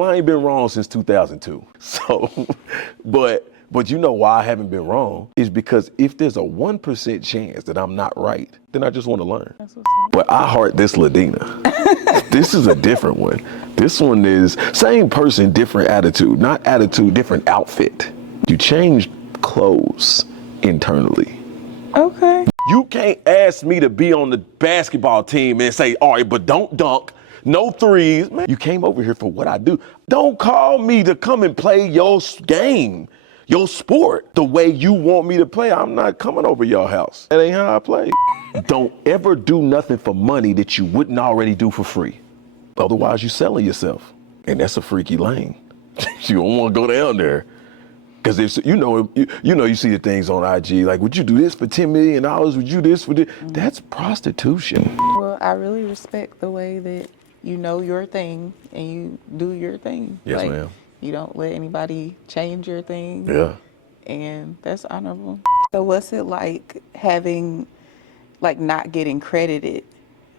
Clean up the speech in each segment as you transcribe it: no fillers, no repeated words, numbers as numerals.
Well, I ain't been wrong since 2002. So, but you know why I haven't been wrong is because if there's a 1% chance that I'm not right, then I just want to learn. But I heart this Ladina. This is a different one. This one is same person, different attitude. Not attitude, different outfit. You change clothes internally. Okay. You can't ask me to be on the basketball team and say, all right, but don't dunk, no threes. Man, you came over here for what I do. Don't call me to come and play your game, your sport, the way you want me to play. I'm not coming over your house. That ain't how I play. Don't ever do nothing for money that you wouldn't already do for free. Otherwise, you're selling yourself. And that's a freaky lane. You don't want to go down there. Because if you see the things on IG, like, would you do this for $10 million? Would you this for this? That's prostitution. Well, I really respect the way that you know your thing and you do your thing. Yes, ma'am. You don't let anybody change your thing. Yeah. And that's honorable. So what's it like having, like, not getting credited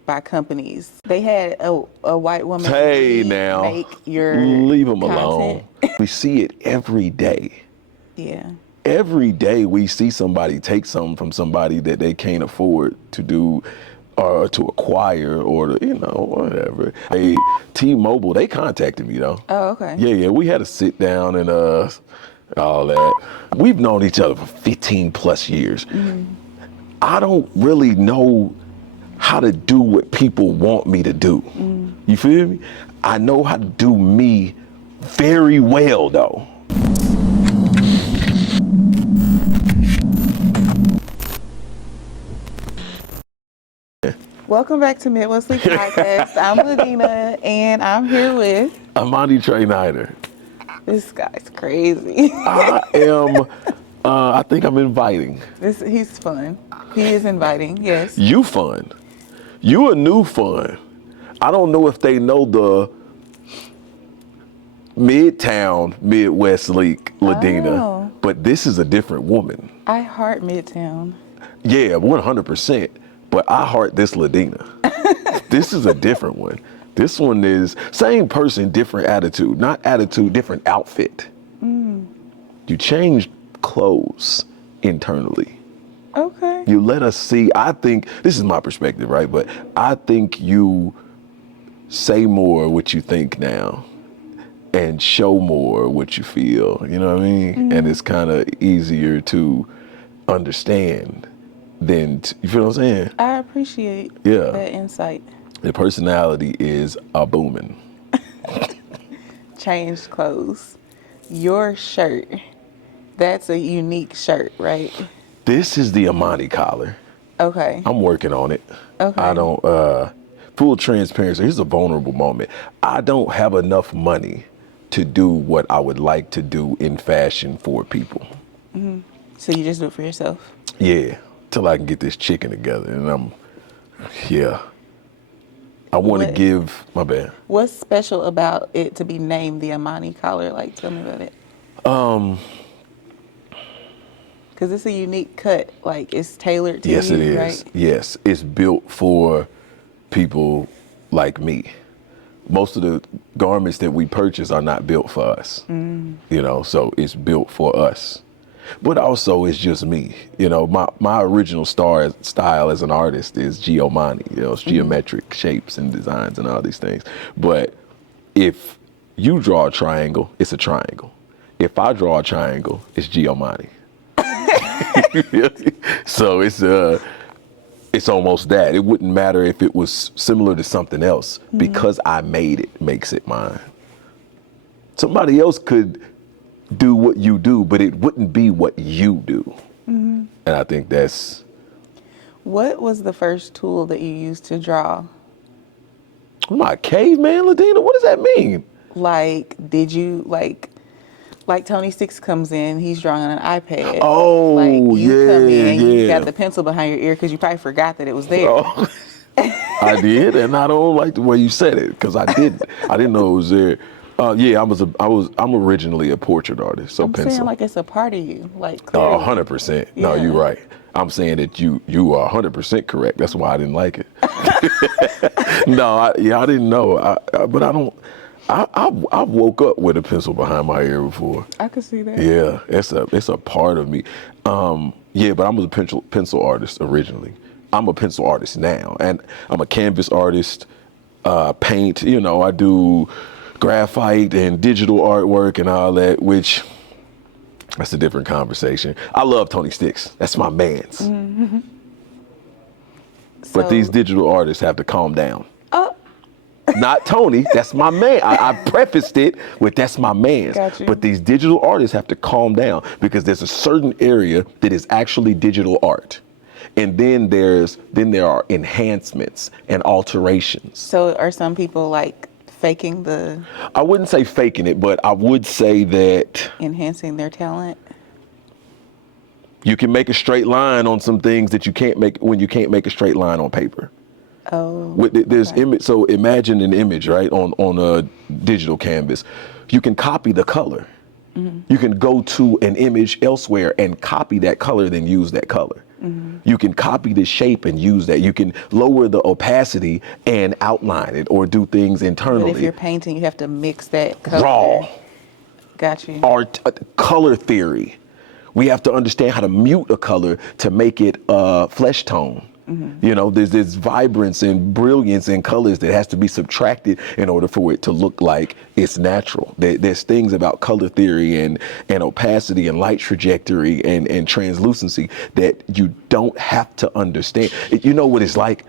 by companies? They had a white woman make your leave them content. Alone. We see it every day. Yeah. Every day we see somebody take something from somebody that they can't afford to do or to acquire or to, whatever. T-Mobile, they contacted me though. Oh, okay. Yeah, we had to sit down and all that. We've known each other for 15 plus years. Mm-hmm. I don't really know how to do what people want me to do. Mm. You feel me? I know how to do me very well though. Welcome back to Midwest Sleep Podcast. I'm Ladina, and I'm here with Amani Tre Niner. This guy's crazy. I am. I think I'm inviting. He's fun. He is inviting. Yes. You fun. You a new fun. I don't know if they know the Midtown Midwest League Ladina, but this is a different woman. I heart Midtown. Yeah, 100%. But I heart this Ladina. This is a different one. This one is same person, different attitude. Not attitude, different outfit. Mm. You change clothes internally. Okay. You let us see, I think, this is my perspective, right? But I think you say more what you think now and show more what you feel, you know what I mean? Mm. And it's kind of easier to understand. Then, you feel what I'm saying? I appreciate that insight. The personality is a booming. Change clothes. Your shirt, that's a unique shirt, right? This is the Amani collar. Okay. I'm working on it. Okay. I don't, full transparency, here's a vulnerable moment. I don't have enough money to do what I would like to do in fashion for people. Mm-hmm. So you just do it for yourself? Yeah. Till I can get this chicken together, and I want to give, my bad. What's special about it to be named the Amani collar? Like, tell me about it. Because it's a unique cut, like it's tailored to you, yes, it is. Right? Yes, it's built for people like me. Most of the garments that we purchase are not built for us, so it's built for us. But also, it's just me. My original style as an artist is Geomani. It's geometric shapes and designs and all these things. But if you draw a triangle, it's a triangle. If I draw a triangle, it's Geomani. So it's almost that. It wouldn't matter if it was similar to something else because I made it makes it mine. Somebody else could do what you do, but it wouldn't be what you do. Mm-hmm. And I think that's... What was the first tool that you used to draw? Am I a caveman, Ladina? What does that mean? Like, did you, like Tony Six comes in, he's drawing on an iPad. Oh, like you come in, you got yeah. the pencil behind your ear because you probably forgot that it was there. Oh, I did, and I don't like the way you said it because I didn't know it was there. I'm originally a portrait artist, so I'm pencil. saying like it's a part of you, like clearly. 100%. No, you're right. I'm saying that you are 100% correct. That's why I didn't like it. No, I didn't know. But I woke up with a pencil behind my ear before. I could see that. Yeah, it's a part of me. Yeah, but I'm a pencil artist originally. I'm a pencil artist now, and I'm a canvas artist. Paint, I do graphite and digital artwork and all that, which that's a different conversation. I love Tony Sticks. That's my man's. Mm-hmm. But these digital artists have to calm down. Oh. Not Tony, that's my man. I prefaced it with that's my man's. Got you. But these digital artists have to calm down because there's a certain area that is actually digital art. And then there are enhancements and alterations. So are some people like faking the... I wouldn't say faking it, but I would say that... enhancing their talent? You can make a straight line on some things that you can't make when you can't make a straight line on paper. Oh. There's image. So imagine an image, right, on a digital canvas. You can copy the color. Mm-hmm. You can go to an image elsewhere and copy that color, then use that color. Mm-hmm. You can copy the shape and use that. You can lower the opacity and outline it or do things internally. But if you're painting, you have to mix that color. Raw. Got you. Art, color theory. We have to understand how to mute a color to make it flesh tone. Mm-hmm. There's this vibrance and brilliance in colors that has to be subtracted in order for it to look like it's natural. There's things about color theory and opacity and light trajectory and translucency that you don't have to understand. You know what it's like?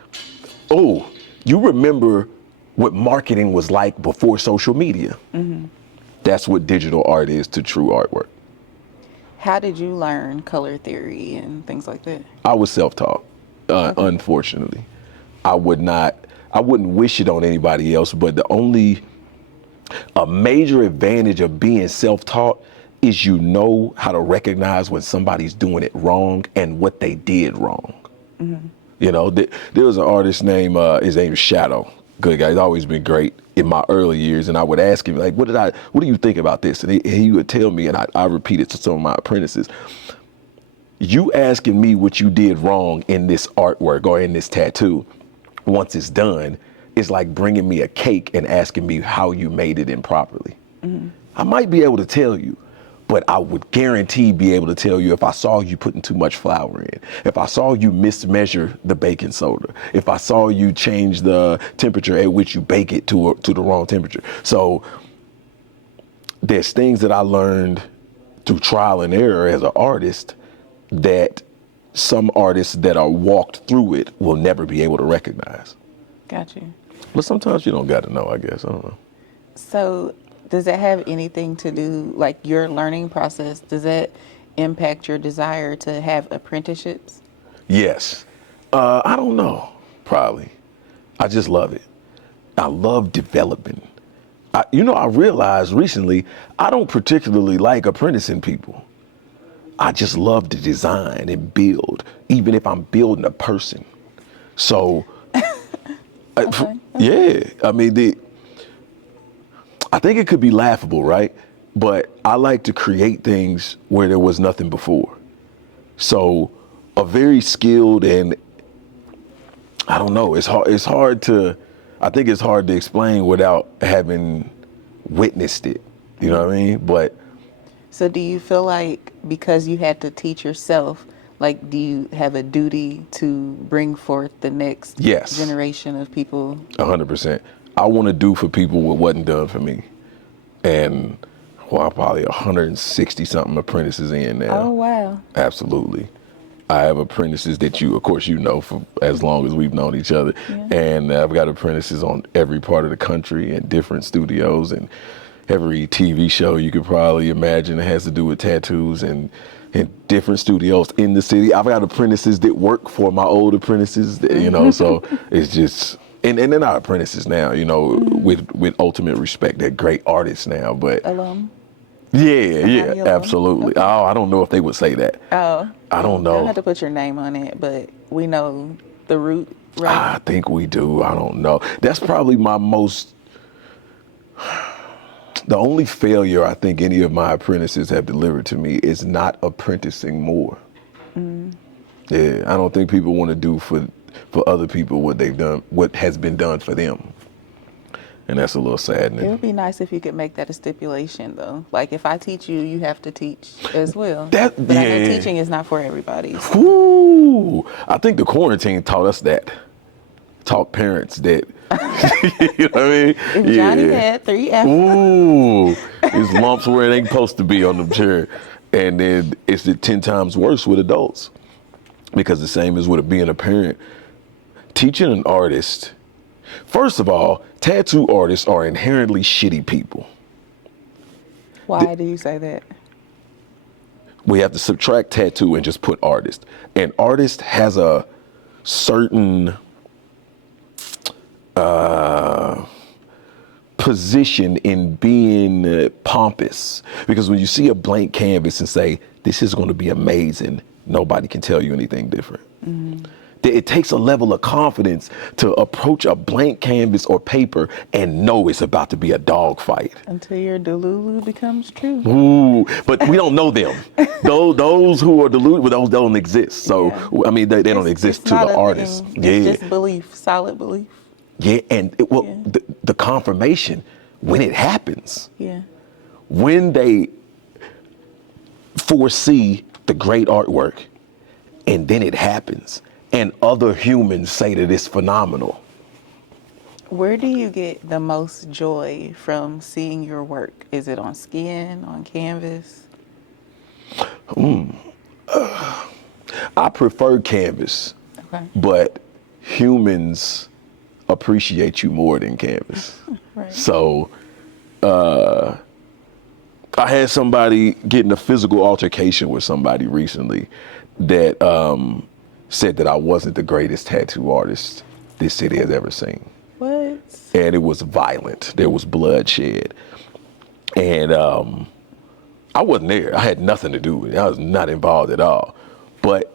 Oh, you remember what marketing was like before social media. Mm-hmm. That's what digital art is to true artwork. How did you learn color theory and things like that? I was self-taught. Okay. Unfortunately, I wouldn't wish it on anybody else, but a major advantage of being self-taught is you know how to recognize when somebody's doing it wrong and what they did wrong. Mm-hmm. There was an artist named, his name is Shadow. Good guy. He's always been great in my early years. And I would ask him, like, what do you think about this? And he would tell me, and I repeat it to some of my apprentices. You asking me what you did wrong in this artwork or in this tattoo, once it's done, is like bringing me a cake and asking me how you made it improperly. Mm-hmm. I might be able to tell you, but I would guarantee be able to tell you if I saw you putting too much flour in, if I saw you mismeasure the baking soda, if I saw you change the temperature at which you bake it to the wrong temperature. So there's things that I learned through trial and error as an artist that some artists that are walked through it will never be able to recognize. Got you. But sometimes you don't got to know, I guess. I don't know. So does that have anything to do, like your learning process, does that impact your desire to have apprenticeships? Yes. I don't know, probably. I just love it. I love developing. I realized recently, I don't particularly like apprenticing people. I just love to design and build, even if I'm building a person. So, okay. Yeah, I mean, I think it could be laughable, right? But I like to create things where there was nothing before. So a very skilled and I don't know, I think it's hard to explain without having witnessed it. You know what I mean? But so do you feel like because you had to teach yourself, like, do you have a duty to bring forth the next generation of people? 100%. I want to do for people what wasn't done for me. And I'm probably 160 something apprentices in now. Oh, wow. Absolutely. I have apprentices that of course, for as long as we've known each other. Yeah. And I've got apprentices on every part of the country and different studios and every TV show you could probably imagine that has to do with tattoos and different studios in the city. I've got apprentices that work for my old apprentices, so it's just, and they're not apprentices now, with ultimate respect. They're great artists now, but. Alum? Yeah, absolutely. Okay. Oh, I don't know if they would say that. Oh. I don't know. You don't have to put your name on it, but we know the root, right? I think we do. I don't know. That's probably the only failure I think any of my apprentices have delivered to me is not apprenticing more. Mm. Yeah, I don't think people want to do for other people what they've done, what has been done for them. And that's a little It saddening. would be nice if you could make that a stipulation, though. Like, if I teach you, you have to teach as well. But I know teaching is not for everybody. So. Woo! I think the quarantine taught us that. Taught parents that. You know what I mean? If Johnny had 3 apples. Ooh, his lumps where it ain't supposed to be on the chair. And then it's 10 times worse with adults. Because the same as with being a parent. Teaching an artist, first of all, tattoo artists are inherently shitty people. Why do you say that? We have to subtract tattoo and just put artist. An artist has a certain position in being pompous. Because when you see a blank canvas and say, this is going to be amazing, nobody can tell you anything different. Mm-hmm. It takes a level of confidence to approach a blank canvas or paper and know it's about to be a dog fight. Until your delulu becomes true. Ooh, but we don't know them. Those who are deluded, those don't exist. So, yeah. I mean, they don't exist to the artist. It's just belief, solid belief. Yeah, and the confirmation, when it happens, when they foresee the great artwork and then it happens, and other humans say that it's phenomenal. Where do you get the most joy from seeing your work? Is it on skin, on canvas? I prefer canvas, but humans appreciate you more than canvas. Right. So I had somebody get in a physical altercation with somebody recently that said that I wasn't the greatest tattoo artist this city has ever seen. What? And it was violent. There was bloodshed. And I wasn't there. I had nothing to do with it. I was not involved at all. But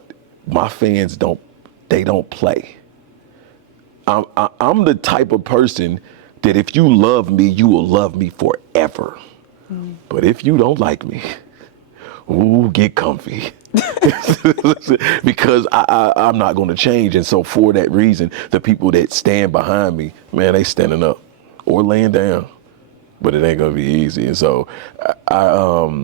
my fans don't play. I'm the type of person that if you love me, you will love me forever. Mm. But if you don't like me, ooh, get comfy. Because I'm not going to change. And so for that reason, the people that stand behind me, man, they standing up or laying down, but it ain't going to be easy. And so I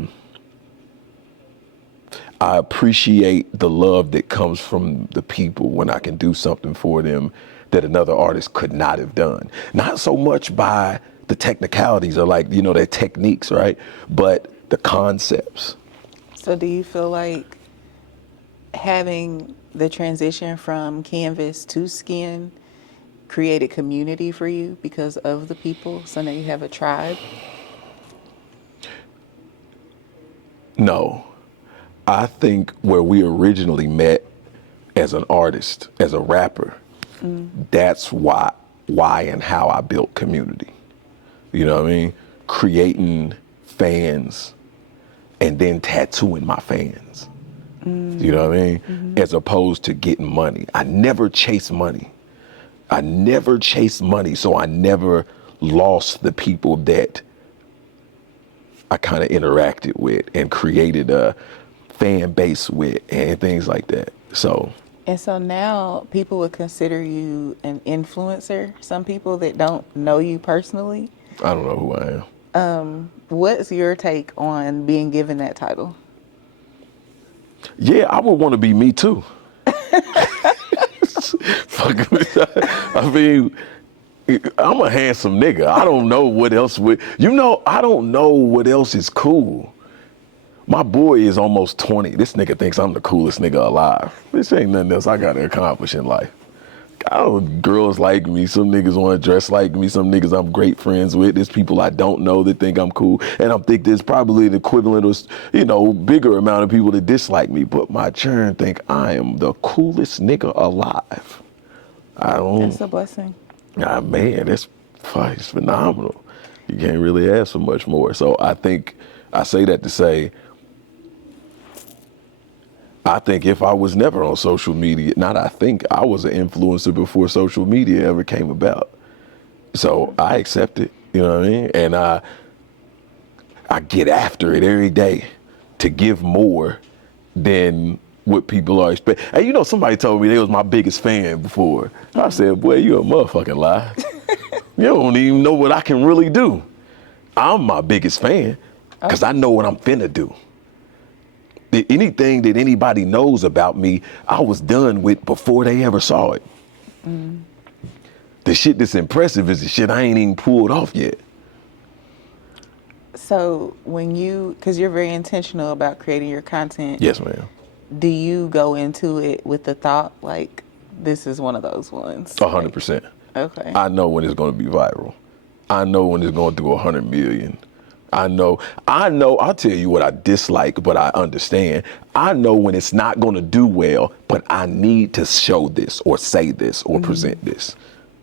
appreciate the love that comes from the people when I can do something for them that another artist could not have done. Not so much by the technicalities or like, their techniques, right? But the concepts. So do you feel like having the transition from canvas to skin created community for you because of the people? So now you have a tribe? No. I think where we originally met as an artist, as a rapper, that's why and how I built community. You know what I mean? Creating fans and then tattooing my fans. You know what I mean? Mm-hmm. As opposed to getting money. I never chase money. So I never lost the people that I kind of interacted with and created a fan base with and things like that. And so now people would consider you an influencer. Some people that don't know you personally. I don't know who I am. What's your take on being given that title? Yeah, I would want to be me too. I mean, I'm a handsome nigga. I don't know what else I don't know what else is cool. My boy is almost 20. This nigga thinks I'm the coolest nigga alive. This ain't nothing else I gotta accomplish in life. I don't, girls like me. Some niggas want to dress like me. Some niggas I'm great friends with. There's people I don't know that think I'm cool. And I think there's probably the equivalent of, bigger amount of people that dislike me. But my churn think I am the coolest nigga alive. That's a blessing. Man, it's phenomenal. You can't really ask for much more. So I think, I say that to say, I think if I was never on social media, I was an influencer before social media ever came about. So I accept it, you know what I mean? And I get after it every day to give more than what people are expecting. And somebody told me they was my biggest fan before. I said, boy, you a motherfucking lie. You don't even know what I can really do. I'm my biggest fan because I know what I'm finna do. Anything that anybody knows about me, I was done with before they ever saw it. The shit that's impressive is the shit I ain't even pulled off yet. So because you're very intentional about creating your content. Yes, ma'am. Do you go into it with the thought like, this is one of those ones? 100%. Okay. I know when it's going to be viral. I know when it's going through 100 million. I know, I'll tell you what I dislike, but I understand. I know when it's not going to do well, but I need to show this or say this or present this.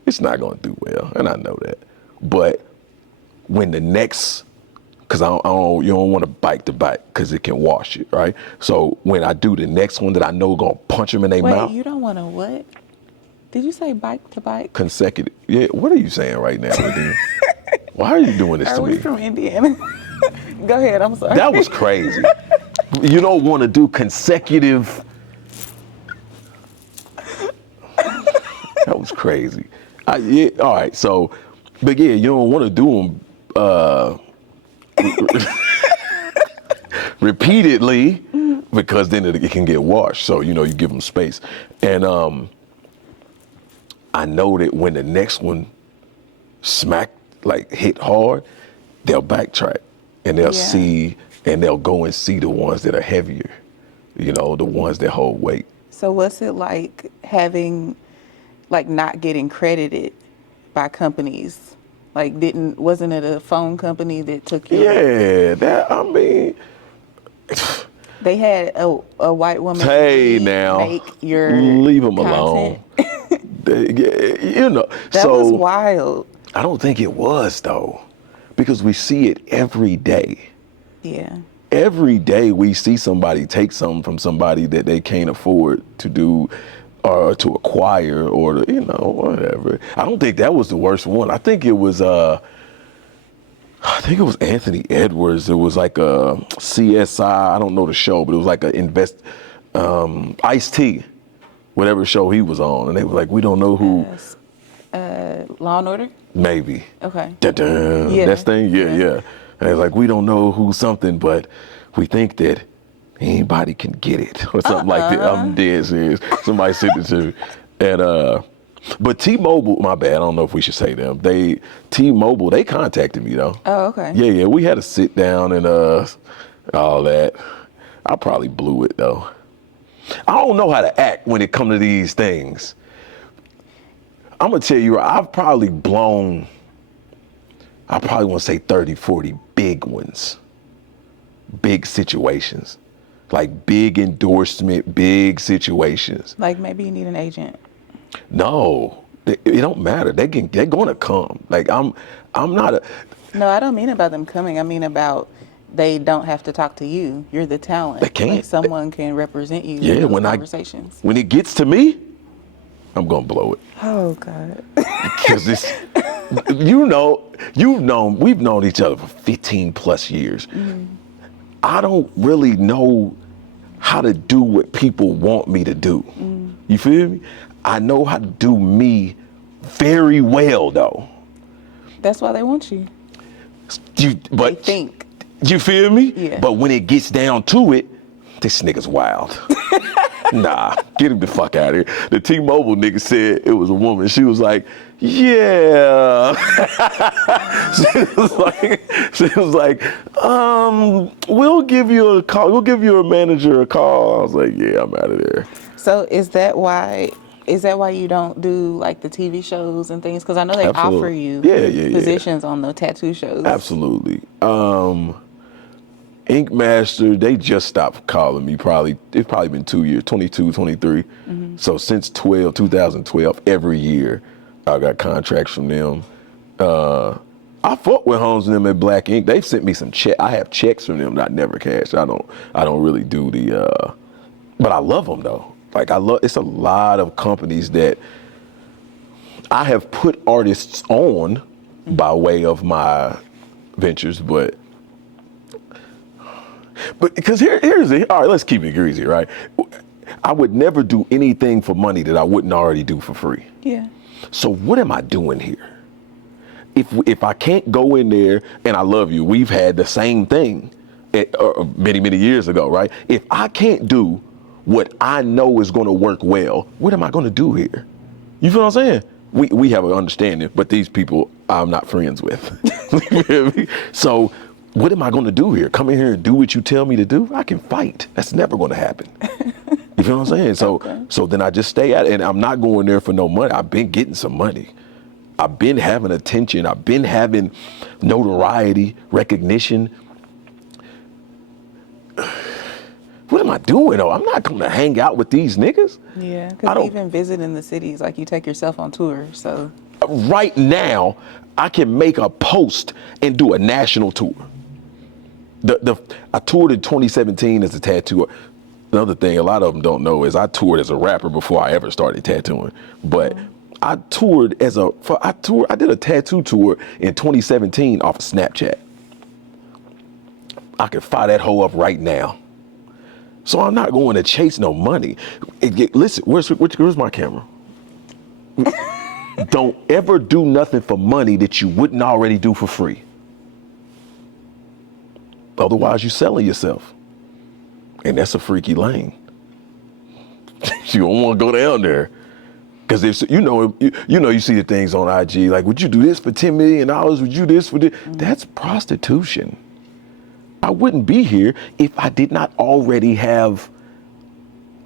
It's not going to do well, and I know that. But when the next, because you don't want to bite the bite because it can wash it, right? So when I do the next one that I know going to punch them in their mouth. Wait, you don't want to what? Did you say bite to bite? Consecutive. Yeah, what are you saying right now, Nadine? Why are you doing this to me? Are we from Indiana? Go ahead, I'm sorry. That was crazy. You don't want to do consecutive. That was crazy. Yeah, all right, so, but yeah, you don't want to do them repeatedly because then it can get washed. So, you give them space. And I know that when the next one hit hard, they'll backtrack and they'll see, and they'll go and see the ones that are heavier, the ones that hold weight. So what's it like having, not getting credited by companies? Wasn't it a phone company that took your... Yeah, they had a white woman make your leave them content. Alone. That was wild. I don't think it was though, because we see it every day. Yeah. Every day we see somebody take something from somebody that they can't afford to do or to acquire or whatever. I don't think that was the worst one. I think it was Anthony Edwards. It was like a CSI. I don't know the show, but it was like a Ice-T, whatever show he was on, and they were like, we don't know who. Law and Order? Maybe. Okay. Dun-dun. Yeah. That thing? Yeah. And it's like, we don't know who something, but we think that anybody can get it or something like that. I'm dead serious. Somebody sent it to me. And, but T-Mobile, my bad, I don't know if we should say them. T-Mobile, they contacted me though. Oh, okay. Yeah, we had to sit down and all that. I probably blew it though. I don't know how to act when it comes to these things. I'm gonna tell you, I've probably want to say 30, 40 big ones. Big situations. Like big endorsement, big situations. Like maybe you need an agent. No, it don't matter. They're gonna come. Like I'm not a. No, I don't mean about them coming. I mean about they don't have to talk to you. You're the talent. They can't. Someone can represent you Yeah, in those when conversations. when it gets to me, I'm gonna blow it. Oh God. Because it's, we've known each other for 15 plus years. Mm-hmm. I don't really know how to do what people want me to do. Mm. You feel me? I know how to do me very well though. That's why they want you. But they think. You feel me? Yeah. But when it gets down to it, this nigga's wild. Nah, get him the fuck out of here. The T-Mobile nigga said it was a woman. She was like, yeah. she was like, we'll give you a call. We'll give your manager a call. I was like, yeah, I'm out of there. So is that why you don't do like the TV shows and things? Because I know they offer you positions on the tattoo shows. Absolutely. Ink Master, they just stopped calling me it's probably been 2 years, 22, 23. Mm-hmm. So since 2012, every year I got contracts from them. I fought with Holmes and them at Black Ink. They've sent me some I have checks from them that I never cash. I don't really do but I love them though. It's a lot of companies that I have put artists on by way of my ventures, but because here's it. All right, let's keep it greasy, right? I would never do anything for money that I wouldn't already do for free. Yeah. So what am I doing here? if I can't go in there, and I love you, we've had the same thing many years ago, right? If I can't do what I know is going to work well, what am I going to do here? You feel what I'm saying? We have an understanding, but these people I'm not friends with. You feel me? So what am I going to do here? Come in here and do what you tell me to do? I can fight. That's never going to happen. You feel what I'm saying? So Okay. so then I just stay at it, and I'm not going there for no money. I've been getting some money. I've been having attention. I've been having notoriety, recognition. What am I doing though? I'm not going to hang out with these niggas. Yeah, because even visiting the cities, like you take yourself on tour, so. Right now, I can make a post and do a national tour. I toured in 2017 as a tattooer. Another thing a lot of them don't know is I toured as a rapper before I ever started tattooing. But I toured I did a tattoo tour in 2017 off of Snapchat. I could fire that hoe up right now. So I'm not going to chase no money. Listen, where's my camera? Don't ever do nothing for money that you wouldn't already do for free. Otherwise, you're selling yourself. And that's a freaky lane. You don't want to go down there. Because if you see the things on IG, like, would you do this for $10 million? Would you do this for this? That's prostitution. I wouldn't be here if I did not already have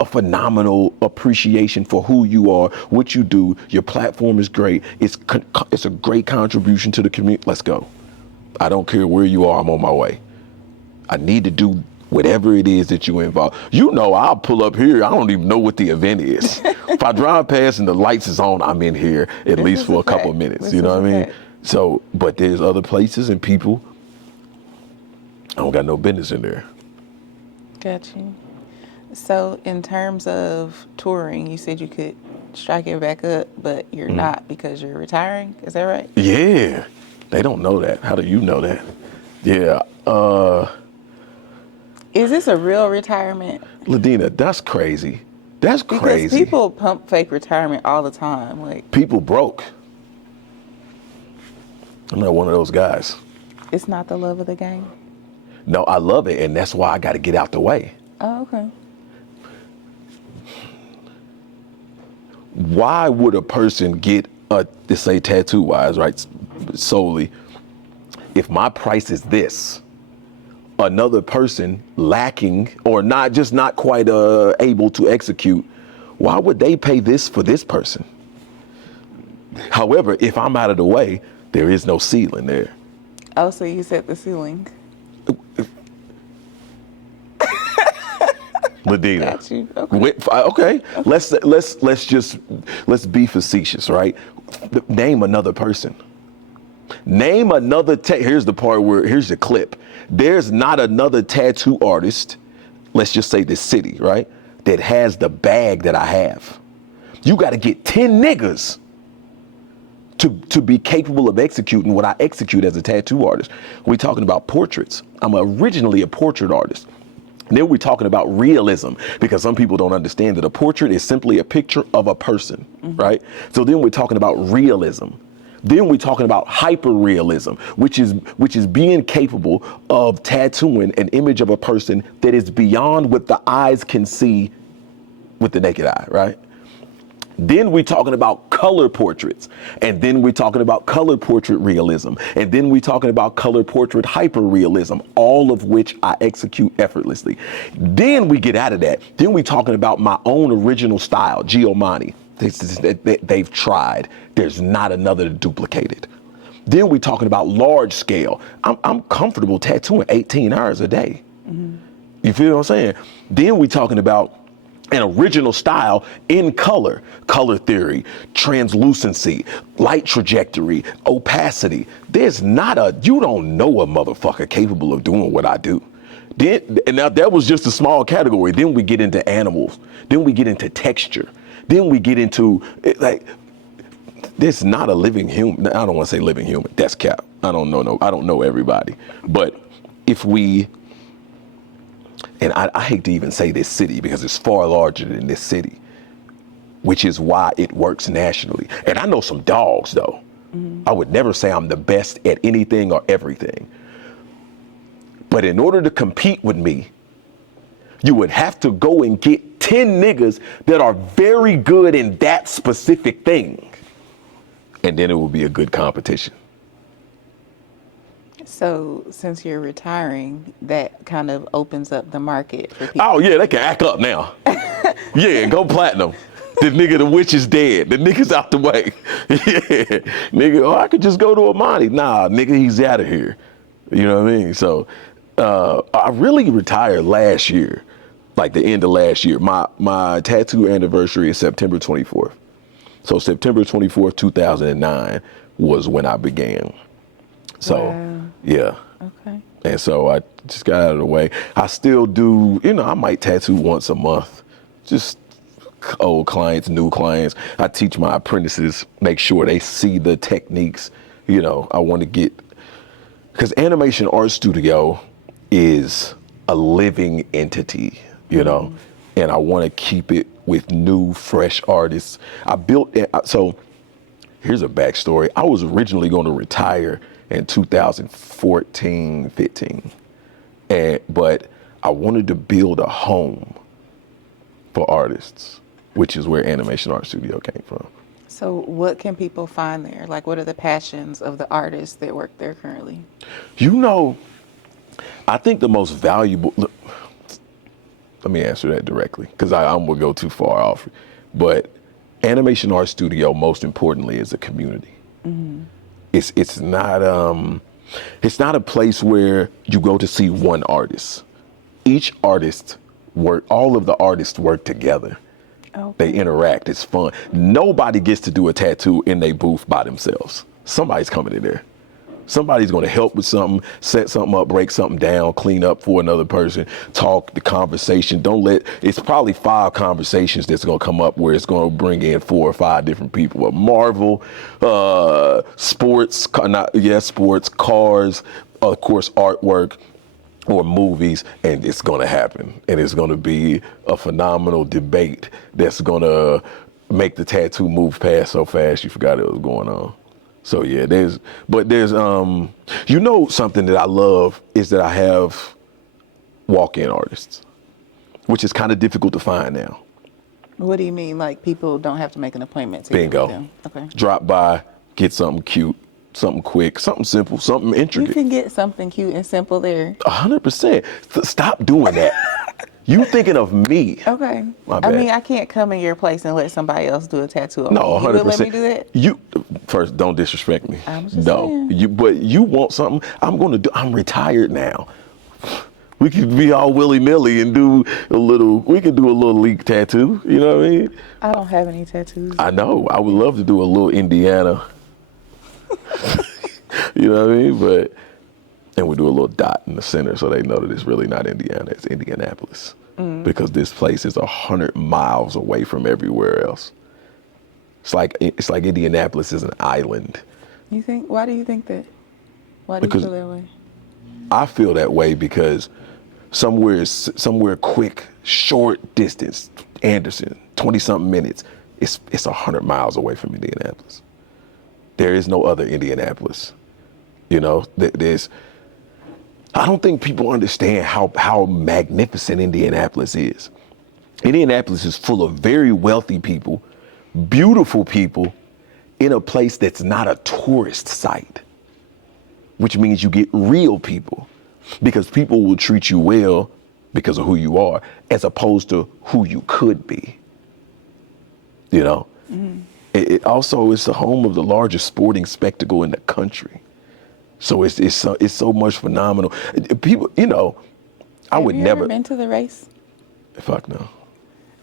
a phenomenal appreciation for who you are, what you do. Your platform is great. It's a great contribution to the community. Let's go. I don't care where you are. I'm on my way. I need to do whatever it is that you involve. I'll pull up here. I don't even know what the event is. If I drive past and the lights is on, I'm in here at least for a couple of minutes. You know what I mean? So, but there's other places and people. I don't got no business in there. Got you. So in terms of touring, you said you could strike it back up, but you're not because you're retiring. Is that right? Yeah. They don't know that. How do you know that? Yeah. Is this a real retirement? Ladina, that's crazy. That's crazy. Because people pump fake retirement all the time. Like, people broke. I'm not one of those guys. It's not the love of the game? No, I love it, and that's why I got to get out the way. Oh, okay. Why would a person get let's say tattoo-wise, right, solely, if my price is this, another person lacking or not quite able to execute, why would they pay this for this person? However, if I'm out of the way, there is no ceiling there. Oh, so you set the ceiling. Ladina. Got you. Okay. Okay. Let's be facetious, right? Name another person. Name another. Here's the part here's the clip. There's not another tattoo artist, let's just say this city, right, that has the bag that I have. You got to get 10 niggas to be capable of executing what I execute as a tattoo artist. We're talking about portraits. I'm originally a portrait artist. Then we're talking about realism, because some people don't understand that a portrait is simply a picture of a person, right? So then we're talking about realism. Then we're talking about hyper-realism, which is being capable of tattooing an image of a person that is beyond what the eyes can see with the naked eye, right? Then we're talking about color portraits, and then we're talking about color portrait realism, and then we're talking about color portrait hyper-realism, all of which I execute effortlessly. Then we get out of that. Then we're talking about my own original style, Giovanni. They've tried. There's not another to duplicate it. Then we're talking about large scale. I'm comfortable tattooing 18 hours a day. You feel what I'm saying? Then we're talking about an original style in color theory, translucency, light trajectory, opacity. You don't know a motherfucker capable of doing what I do. And now that was just a small category. Then we get into animals. Then we get into texture. Then we get into, there's not a living human. I don't want to say living human. That's cap. I don't know everybody. But if we, and I hate to even say this city because it's far larger than this city, which is why it works nationally. And I know some dogs though. I would never say I'm the best at anything or everything. But in order to compete with me, you would have to go and get 10 niggas that are very good in that specific thing. And then it will be a good competition. So since you're retiring, that kind of opens up the market for people. Oh yeah, they can act up now. Yeah, go platinum. The nigga, the witch is dead. The nigga's out the way. Yeah, nigga, oh, I could just go to Amani. Nah, nigga, he's out of here. You know what I mean? So I really retired last year, like the end of last year. My tattoo anniversary is September 24th. So September 24th, 2009 was when I began. So, wow. Yeah. Okay. And so I just got out of the way. I still do, I might tattoo once a month. Just old clients, new clients. I teach my apprentices, make sure they see the techniques. I want to get, because Animation Art Studio is a living entity, and I want to keep it with new, fresh artists. So here's a backstory. I was originally going to retire in 2014, 15. But I wanted to build a home for artists, which is where Animation Art Studio came from. So what can people find there? Like, what are the passions of the artists that work there currently? I think the most valuable, let me answer that directly, because I'm going to go too far off. But Animation Art Studio, most importantly, is a community. Mm-hmm. It's not a place where you go to see one artist. Each artist all of the artists work together. Okay. They interact. It's fun. Nobody gets to do a tattoo in their booth by themselves. Somebody's coming in there. Somebody's going to help with something, set something up, break something down, clean up for another person, talk, the conversation. It's probably 5 conversations that's going to come up where it's going to bring in 4 or 5 different people. Marvel, sports, cars, of course, artwork, or movies, and it's going to happen. And it's going to be a phenomenal debate that's going to make the tattoo move past so fast you forgot it was going on. So yeah, there's something that I love is that I have walk-in artists, which is kind of difficult to find now. What do you mean? Like people don't have to make an appointment to Bingo. get with them? Okay. Drop by, get something cute, something quick, something simple, something intricate. You can get something cute and simple there. 100%. Stop doing that. You thinking of me. Okay. My bad. I mean, I can't come in your place and let somebody else do a tattoo on me. No, 100%. You would let me do that? You first, don't disrespect me. I'm just saying. But you want something, I'm retired now. We could be all willy-nilly and we could do a little leak tattoo, you know what I mean? I don't have any tattoos. I know, I would love to do a little Indiana. You know what I mean? And we do a little dot in the center so they know that it's really not Indiana, it's Indianapolis. Mm. Because this place is 100 miles away from everywhere else. It's like Indianapolis is an island. You think? Why do you think that? Why do you feel that way? I feel that way because somewhere quick, short distance, Anderson, 20-something minutes, it's 100 miles away from Indianapolis. There is no other Indianapolis. I don't think people understand how magnificent Indianapolis is. Indianapolis is full of very wealthy people, beautiful people, in a place that's not a tourist site, which means you get real people, because people will treat you well because of who you are, as opposed to who you could be. Mm-hmm. It also is the home of the largest sporting spectacle in the country. So it's so much phenomenal. People, I would never. Have you ever been to the race? Fuck no.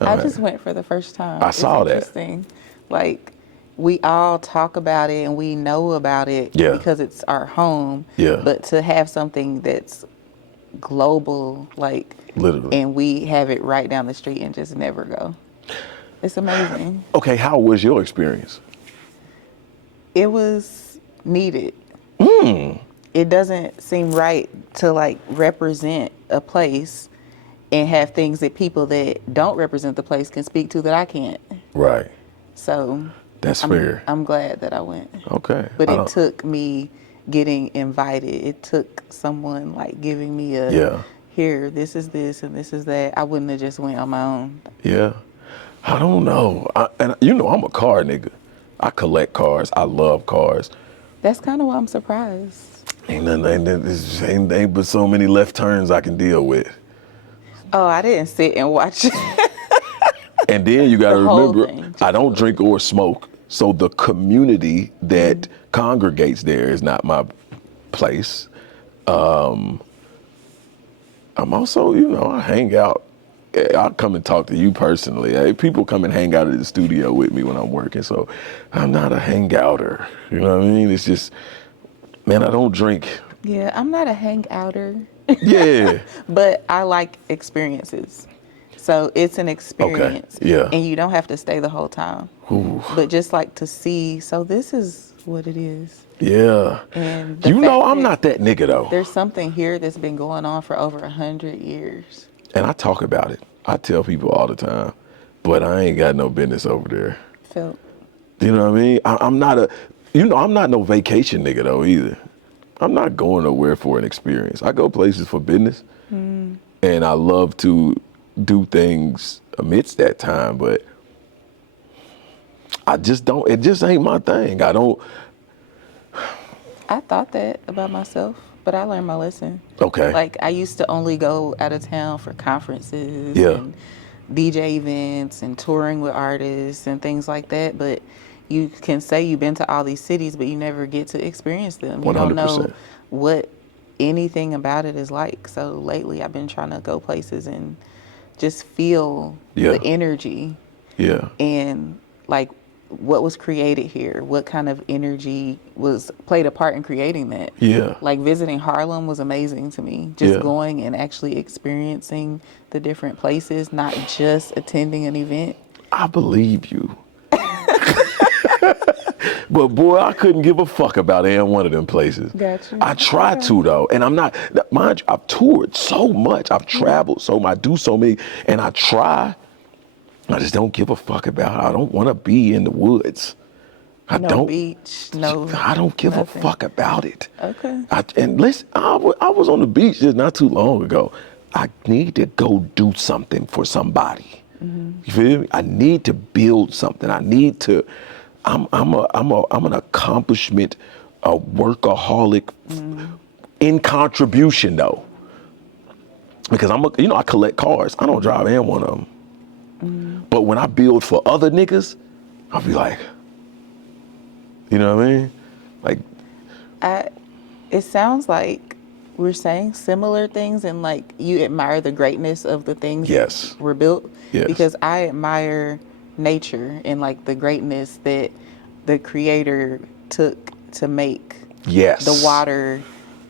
I just went for the first time. I saw that. Interesting. Like, we all talk about it and we know about it because it's our home. Yeah. But to have something that's global, like, literally, and we have it right down the street and just never go. It's amazing. Okay, how was your experience? It was needed. Mm. It doesn't seem right to represent a place and have things that people that don't represent the place can speak to that I can't. Right. So That's fair. I'm glad that I went. Okay. But it took me getting invited. It took someone like giving me here, this is this and this is that. I wouldn't have just went on my own. Yeah. I don't know. And you know, I'm a car nigga. I collect cars. I love cars. That's kind of why I'm surprised. Ain't but so many left turns I can deal with. Oh, I didn't sit and watch it. And then you got to remember, I don't drink or smoke. So the community that congregates there is not my place. I'm also, you know, I hang out. I'll come and talk to you personally. People come and hang out at the studio with me when I'm working. So I'm not a hangouter. You know what I mean? It's just, man, I don't drink. Yeah, I'm not a hangouter. Yeah. But I like experiences. So it's an experience. Okay. Yeah. And you don't have to stay the whole time. Ooh. But just like to see, so this is what it is. Yeah. And you know, I'm not that nigga though. There's something here that's been going on for over 100 years. And I talk about it. I tell people all the time, but I ain't got no business over there. Felt. You know what I mean? I'm not no vacation nigga though either. I'm not going nowhere for an experience. I go places for business, and I love to do things amidst that time, but I just don't, it just ain't my thing. I thought that about myself, but I learned my lesson. Okay. Like I used to only go out of town for conferences and DJ events and touring with artists and things like that, but you can say you've been to all these cities, but you never get to experience them. You 100%. don't know what anything about it is like. So lately I've been trying to go places and just feel the energy. Yeah. And like what was created here, what kind of energy played a part in creating that. Yeah. Like visiting Harlem was amazing to me. Just going and actually experiencing the different places, not just attending an event. I believe you. But boy, I couldn't give a fuck about any one of them places. Gotcha. I try to though, and I'm not, mind you, I've toured so much, I've traveled so much, I do so many, and I try, I just don't give a fuck about it. I don't want to be in the woods. I don't give a fuck about it. Okay. And listen, I was on the beach just not too long ago. I need to go do something for somebody. You feel me? I need to build something. I need to. I'm an accomplishment, a workaholic in contribution though, because I collect cars. I don't drive in one of them, but when I build for other niggas, I'll be like, you know what I mean? Like, it that like we're saying similar things, and like you admire the greatness of the things that were built. Yes. Because I admire nature and like the greatness that the creator took to make the water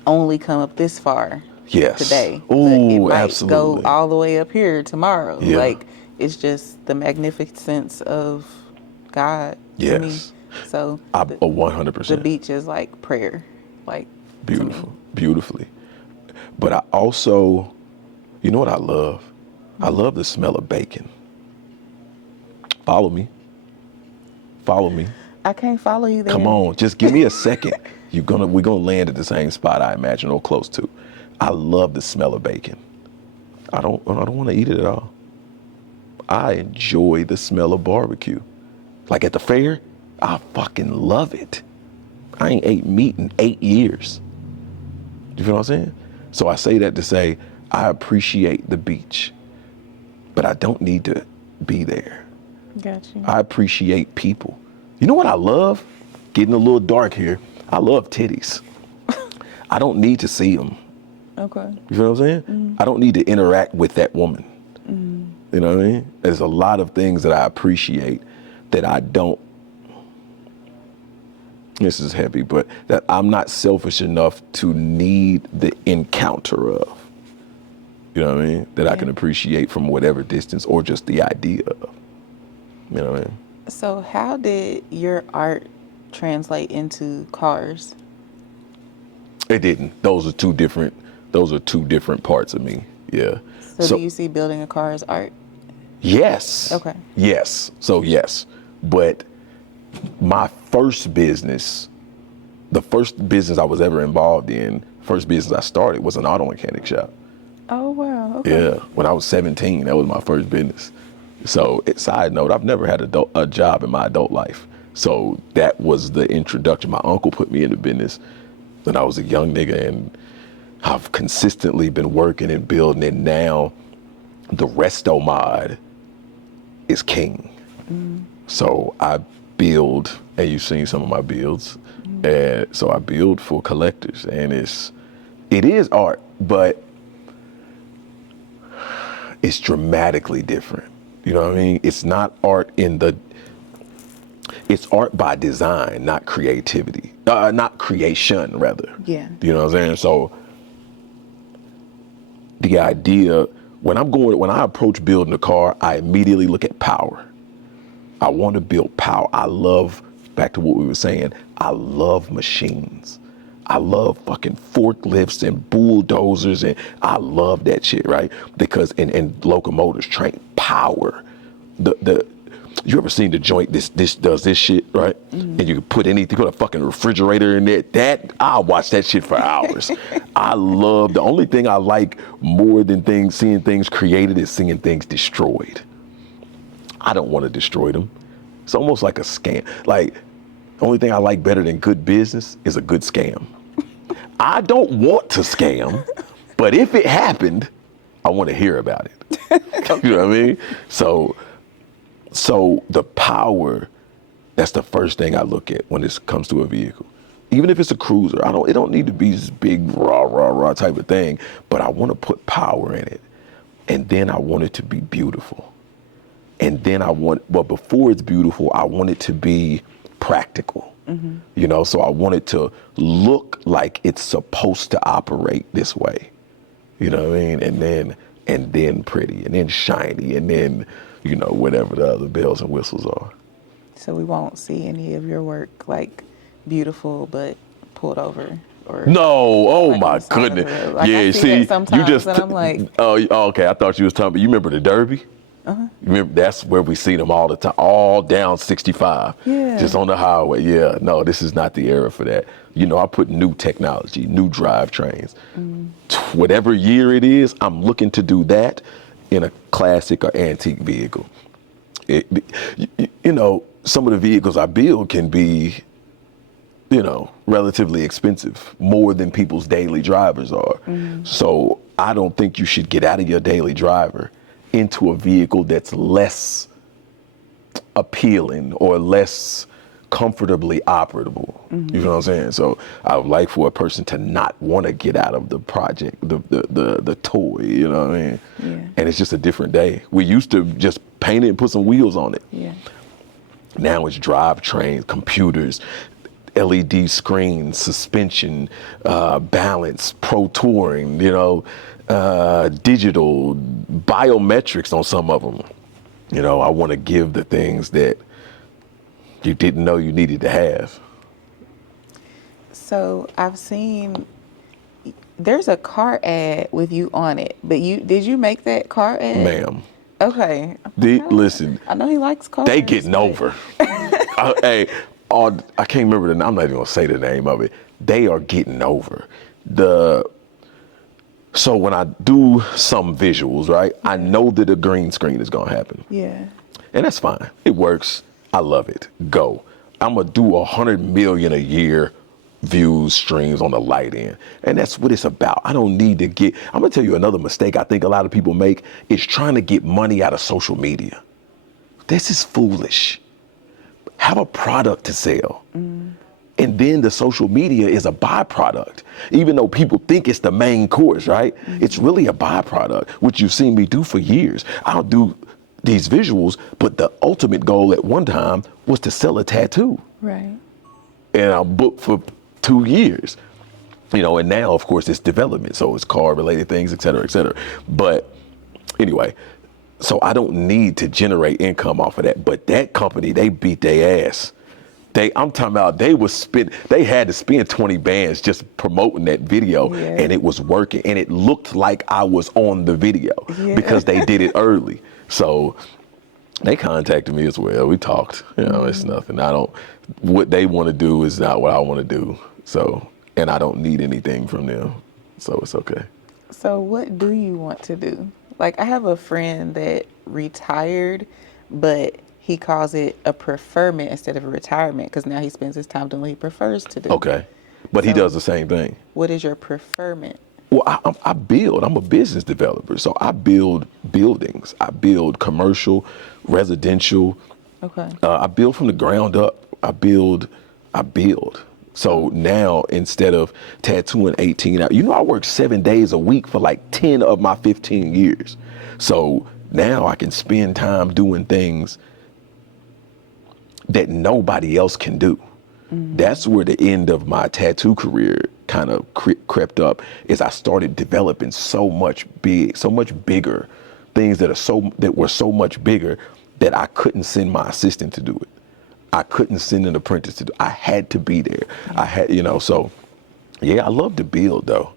only come up this far today. Ooh, but it might absolutely. go all the way up here tomorrow. Yeah. Like it's just the magnificence of God to me. So 100%. The beach is like prayer, like beautifully. But I also, you know what I love? I love the smell of bacon. Follow me. I can't follow you there. Come on, just give me a second. We're gonna land at the same spot, I imagine, or close to. I love the smell of bacon. I don't want to eat it at all. I enjoy the smell of barbecue. Like at the fair, I fucking love it. I ain't ate meat in 8 years. You feel what I'm saying? So I say that to say I appreciate the beach, but I don't need to be there. Got you. I appreciate people. You know what I love? Getting a little dark here. I love titties. I don't need to see them. Okay. You feel what I'm saying? I don't need to interact with that woman. You know what I mean? There's a lot of things that I appreciate that I don't. This is heavy, but that I'm not selfish enough to need the encounter of. You know what I mean? That I can appreciate from whatever distance or just the idea of. You know what I mean? So how did your art translate into cars? It didn't. Those are two different parts of me. Yeah. So do you see building a car as art? Yes. Okay. Yes. So yes. But my first business, the first business I was ever involved in, first business I started was an auto mechanic shop. Oh, wow. Okay. Yeah, when I was 17, that was my first business. So, side note, I've never had a job in my adult life. So that was the introduction. My uncle put me into business when I was a young nigga, and I've consistently been working and building, and now the resto mod is king. So I build, and you've seen some of my builds, and so I build for collectors, and it is art, but it's dramatically different. You know what I mean? It's not art it's art by design, not creativity, not creation, rather. Yeah. You know what I'm saying? So the idea, when I approach building a car, I immediately look at power. I want to build power. I love, back to what we were saying, I love machines. I love fucking forklifts and bulldozers, and I love that shit, right? Because, and locomotives train power. You ever seen the joint, this does this shit, right? And you can put a fucking refrigerator in there. I'll watch that shit for hours. The only thing I like more than seeing things created is seeing things destroyed. I don't want to destroy them. It's almost like a scam. Like, the only thing I like better than good business is a good scam. I don't want to scam, but if it happened, I want to hear about it. You know what I mean? So the power, that's the first thing I look at when it comes to a vehicle. Even if it's a cruiser, it don't need to be this big rah type of thing, but I want to put power in it. And then I want it to be beautiful. And then but before it's beautiful, I want it to be practical. You know, so I want it to look like it's supposed to operate this way. You know what I mean? And then pretty, and then shiny, and then, you know, whatever the other bells and whistles are. So we won't see any of your work like beautiful but pulled over, or no, oh like my goodness. Yeah, I see that sometimes, you just and I'm like, oh, okay, I thought you was talking about, you remember the Derby? You remember, that's where we see them all the time, all down 65, just on the highway. Yeah, no, this is not the era for that. You know, I put new technology, new drivetrains. Whatever year it is, I'm looking to do that in a classic or antique vehicle. You know, some of the vehicles I build can be, you know, relatively expensive, more than people's daily drivers are. So I don't think you should get out of your daily driver into a vehicle that's less appealing or less comfortably operable. You know what I'm saying? So I would like for a person to not want to get out of the project, the toy, you know what I mean? Yeah. And it's just a different day. We used to just paint it and put some wheels on it. Yeah. Now it's drivetrains, computers, LED screens, suspension, balance, pro touring, you know, digital, biometrics on some of them. You know, I want to give the things that you didn't know you needed to have. So I've seen, there's a car ad with you on it, but did you make that car ad? Ma'am. Okay. Listen. I know he likes cars. They getting over. I can't remember I'm not even gonna say the name of it. They are getting over. So when I do some visuals, right, I know that a green screen is gonna happen. Yeah. And that's fine. It works. I love it. Go. I'm gonna do 100 million a year views, streams on the light end. And that's what it's about. I don't need to I'm gonna tell you another mistake I think a lot of people make is trying to get money out of social media. This is foolish. Have a product to sell. And then the social media is a byproduct. Even though people think it's the main course, right? It's really a byproduct, which you've seen me do for years. I'll do these visuals, but the ultimate goal at one time was to sell a tattoo. Right. And I booked for 2 years. You know, and now, of course, it's development. So it's car-related things, et cetera, et cetera. But anyway, so I don't need to generate income off of that. But that company, they beat their ass. I'm talking about they had to spend 20 bands just promoting that video, and it was working, and it looked like I was on the video because they did it early. So They contacted me as well. We talked. You know, it's nothing. What they want to do is not what I want to do. So, and I don't need anything from them. So it's okay. So what do you want to do? Like, I have a friend that retired, but he calls it a preferment instead of a retirement because now he spends his time doing what he prefers to do. Okay. But he So- does the same thing. What is your preferment? Well, I build. I'm a business developer. So I build buildings. I build commercial, residential. Okay. I build from the ground up. I build. So now instead of tattooing 18 hours, I work 7 days a week for like 10 of my 15 years. So now I can spend time doing things that nobody else can do. That's where the end of my tattoo career kind of crept up, is I started developing so much bigger things that were so much bigger that I couldn't send my assistant to do it. I couldn't send an apprentice to do it. I had to be there. I had, so yeah, I love to build though.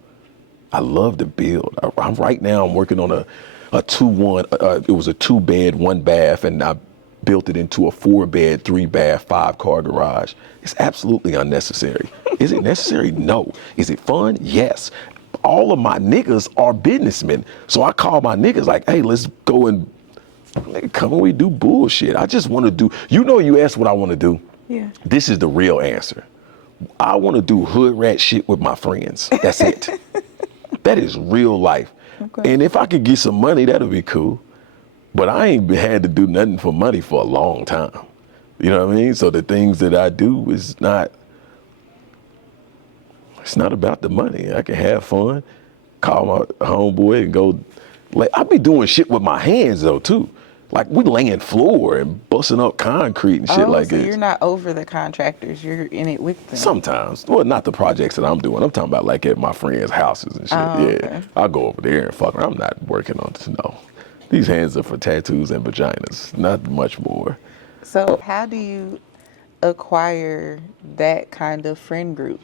I love to build. I'm working on a 2-1, it was a 2-bed, 1-bath, and I built it into a 4-bed, 3-bath, 5-car garage. It's absolutely unnecessary. Is it necessary? No. Is it fun? Yes. All of my niggas are businessmen. So I call my niggas like, hey, let's go and come and we do bullshit. I just want to do, you asked what I want to do. Yeah. This is the real answer. I want to do hood rat shit with my friends. That's it. That is real life. Okay. And if I could get some money, that'll be cool. But I ain't had to do nothing for money for a long time. You know what I mean? So the things that I do it's not about the money. I can have fun, call my homeboy and go. I be doing shit with my hands though too. Like we laying floor and busting up concrete and shit like so this. You're not over the contractors. You're in it with them. Sometimes. Well, not the projects that I'm doing. I'm talking about like at my friends' houses and shit. Okay. I'll go over there and fuck around. I'm not working on this, no. These hands are for tattoos and vaginas, not much more. So how do you acquire that kind of friend group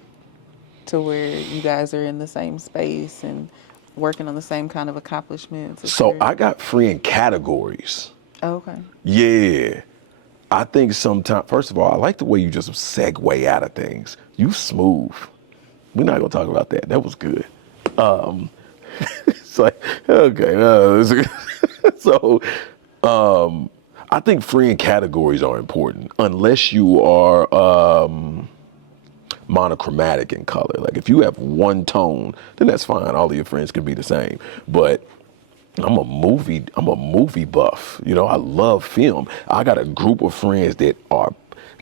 to where you guys are in the same space and working on the same kind of accomplishments? So I got friend categories. Okay. Yeah. I think sometimes, first of all, I like the way you just segue out of things. You smooth. We're not going to talk about that. That was good. It's like, okay. So, I think friend categories are important unless you are monochromatic in color. Like if you have one tone, then that's fine. All of your friends can be the same. But I'm a movie buff. I love film. I got a group of friends that are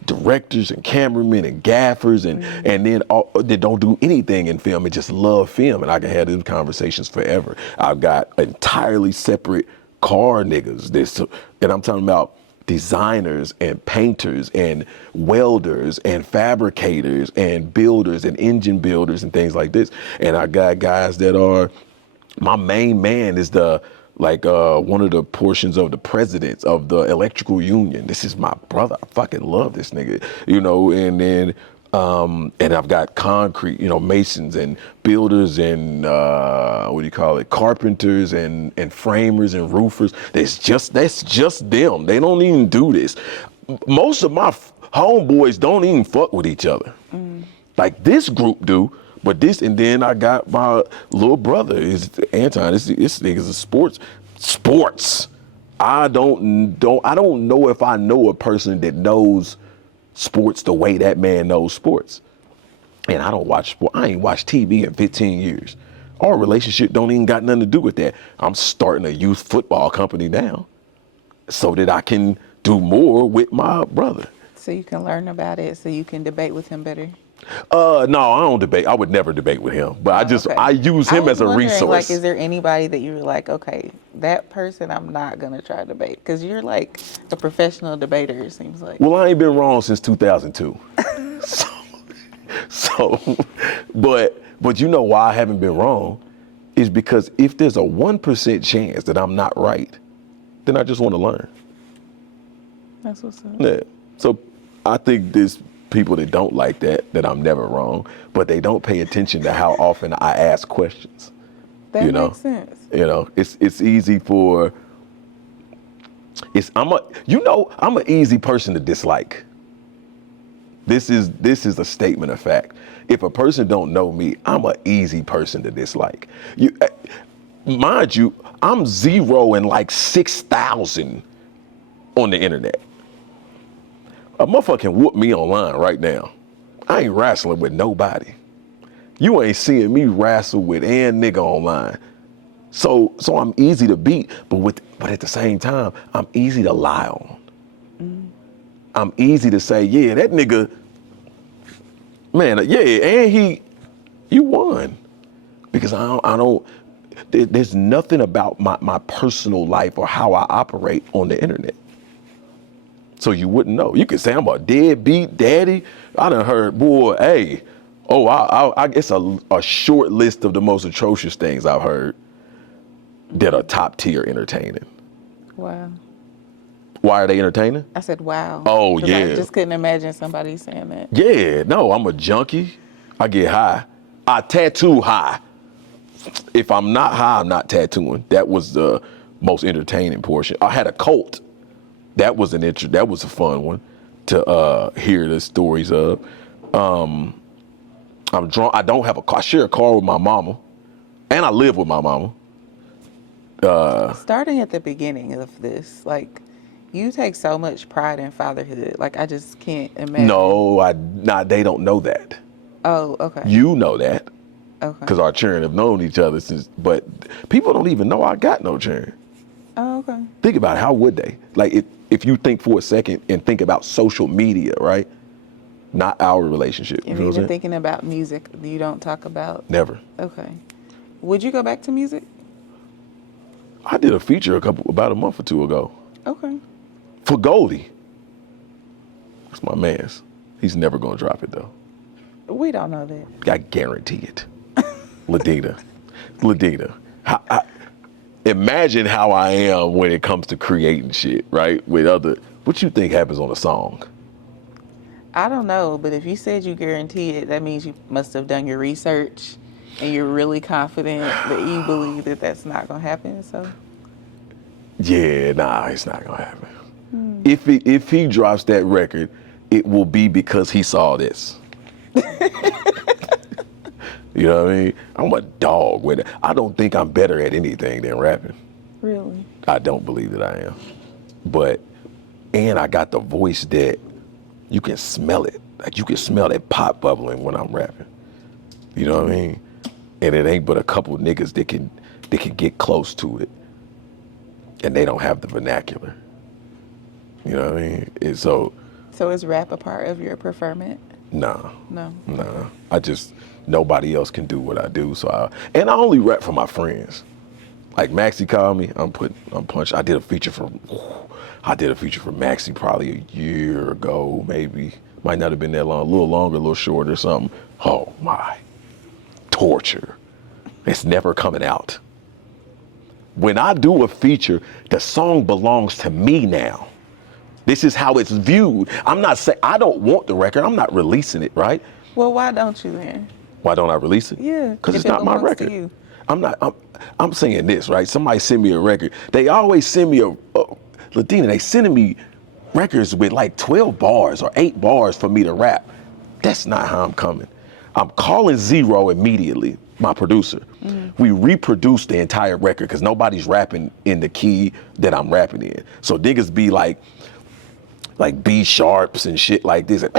directors and cameramen and gaffers and then they don't do anything in film and just love film, and I can have these conversations forever. I've got entirely separate car niggas, and I'm talking about designers and painters and welders and fabricators and builders and engine builders and things like this. And I got guys that are, my main man is one of the portions of the presidents of the electrical union. This is my brother. I fucking love this nigga, and then, and I've got concrete, masons and builders and, carpenters and framers and roofers. That's just them. They don't even do this. Most of my homeboys don't even fuck with each other. Like this group do. But this, and then I got my little brother, is Anton. This nigga's a sports. I don't know if I know a person that knows sports the way that man knows sports. And I don't watch sport. I ain't watched TV in 15 years. Our relationship don't even got nothing to do with that. I'm starting a youth football company now so that I can do more with my brother. So you can learn about it, so you can debate with him better. No, I don't debate. I would never debate with him, but I use him as a resource. Like, is there anybody that you were like, okay, that person I'm not gonna try to debate? Because you're like a professional debater, it seems like. Well, I ain't been wrong since 2002. But you know why I haven't been wrong is because if there's a 1% chance that I'm not right, then I just want to learn. That's what's up. Yeah. So I think there's people that don't like that I'm never wrong, but they don't pay attention to how often I ask questions. That makes sense. It's easy for I'm an easy person to dislike. This is a statement of fact. If a person don't know me, I'm an easy person to dislike. Mind you, I'm 0 and like 6,000 on the internet. A motherfucker can whoop me online right now. I ain't wrestling with nobody. You ain't seeing me wrestle with and nigga online. So I'm easy to beat, but at the same time, I'm easy to lie on. I'm easy to say, yeah, that nigga, man, yeah, and you won. Because there's nothing about my personal life or how I operate on the internet. So you wouldn't know. You could say I'm a deadbeat daddy. I done heard, boy, hey, it's a short list of the most atrocious things I've heard that are top tier entertaining. Wow. Why are they entertaining? I said, wow. Oh, yeah. I just couldn't imagine somebody saying that. Yeah, no, I'm a junkie. I get high. I tattoo high. If I'm not high, I'm not tattooing. That was the most entertaining portion. I had a cult. That was a fun one to hear the stories of. I'm drunk. I don't have a car. I share a car with my mama, and I live with my mama. Starting at the beginning of this, like, you take so much pride in fatherhood. Like, I just can't imagine. No, they don't know that. Oh, okay. You know that. Okay. Because our children have known each other since, but people don't even know I got no children. Oh, okay. Think about it, how would they? Like, if you think for a second and think about social media, right? Not our relationship. And even thinking about music, you don't talk about? Never. Okay. Would you go back to music? I did a feature about a month or two ago. Okay. For Goldie. That's my man's. He's never gonna drop it though. We don't know that. I guarantee it. Ladina. Imagine how I am when it comes to creating shit, right? What you think happens on a song? I don't know, but if you said you guarantee it, that means you must have done your research and you're really confident that you believe that that's not gonna happen, so. Yeah, nah, it's not gonna happen. If he drops that record, it will be because he saw this. You know what I mean? I'm a dog with it. I don't think I'm better at anything than rapping. Really? I don't believe that I am. And I got the voice that you can smell it. Like you can smell that pot bubbling when I'm rapping. You know what I mean? And it ain't but a couple niggas that can get close to it. And they don't have the vernacular. You know what I mean? So is rap a part of your preferment? Nah. No. Nah. Nobody else can do what I do. And I only rap for my friends. Like Maxie called me, I'm punched. I did a feature for Maxie probably a year ago, maybe. Might not have been that long, a little longer, a little shorter or something. Oh my. Torture. It's never coming out. When I do a feature, the song belongs to me now. This is how it's viewed. I'm not saying, I don't want the record. I'm not releasing it, right? Well, why don't you then? Why don't I release it? Yeah. Because it's not my record. I'm saying this, right? Somebody send me a record. They always send me Ladina, they sending me records with like 12 bars or 8 bars for me to rap. That's not how I'm coming. I'm calling 0 immediately, my producer. Mm-hmm. We reproduce the entire record because nobody's rapping in the key that I'm rapping in. So niggas be like B sharps and shit like this, and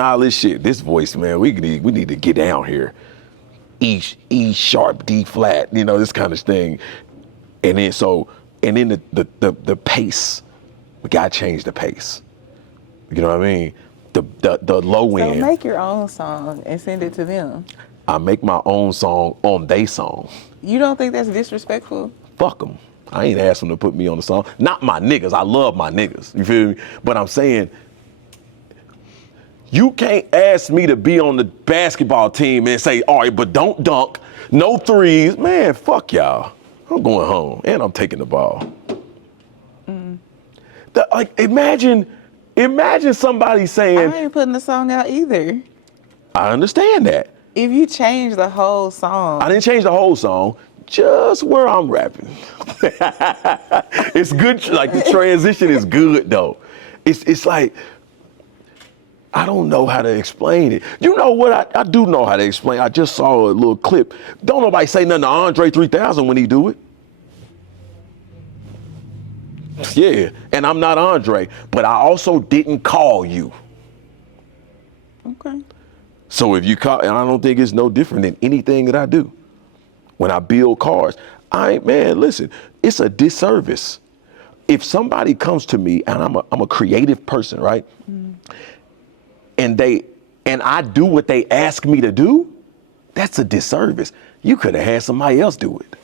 all this shit. This voice, man, we need to get down here. E sharp, D flat, this kind of thing. And then the pace, we gotta change the pace. You know what I mean? The low end. So make your own song and send it to them. I make my own song on they song. You don't think that's disrespectful? Fuck them. I ain't asked them to put me on the song. Not my niggas. I love my niggas. You feel me? But I'm saying, you can't ask me to be on the basketball team and say, all right, but don't dunk, no threes. Man, fuck y'all. I'm going home and I'm taking the ball. Imagine somebody saying, I ain't putting the song out either. I understand that. If you change the whole song. I didn't change the whole song. just where I'm rapping. It's good, like the transition is good though. It's like, I don't know how to explain it. You know what, I do know how to explain. I just saw a little clip. Don't nobody say nothing to Andre 3000 when he do it. Yeah, and I'm not Andre, but I also didn't call you. Okay. So if you call, and I don't think it's no different than anything that I do. When I build cars, man, listen, it's a disservice. If somebody comes to me and I'm a creative person, right? And I do what they ask me to do, that's a disservice. You could have had somebody else do it.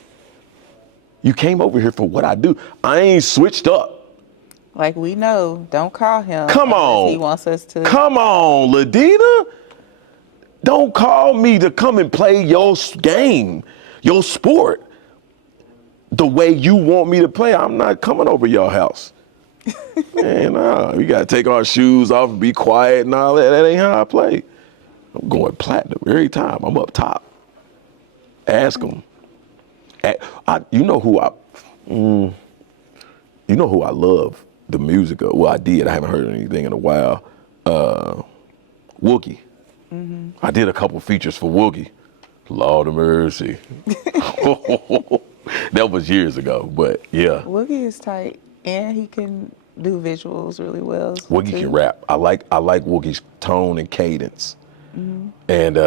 You came over here for what I do. I ain't switched up. Like we know, don't call him. Come on. He wants us to. Come on, Ladina. Don't call me to come and play your game, your sport, the way you want me to play. I'm not coming over your house. Man, nah, we gotta take our shoes off and be quiet and all that. That ain't how I play. I'm going platinum every time. I'm up top. Ask them. You know who I love the music of? Well, I did. I haven't heard anything in a while. Woogie. Mm-hmm. I did a couple features for Woogie. Lord of mercy. That was years ago, but yeah. Woogie is tight, and he can do visuals really well. Woogie can rap. I like Woogie's tone and cadence. Mm-hmm. And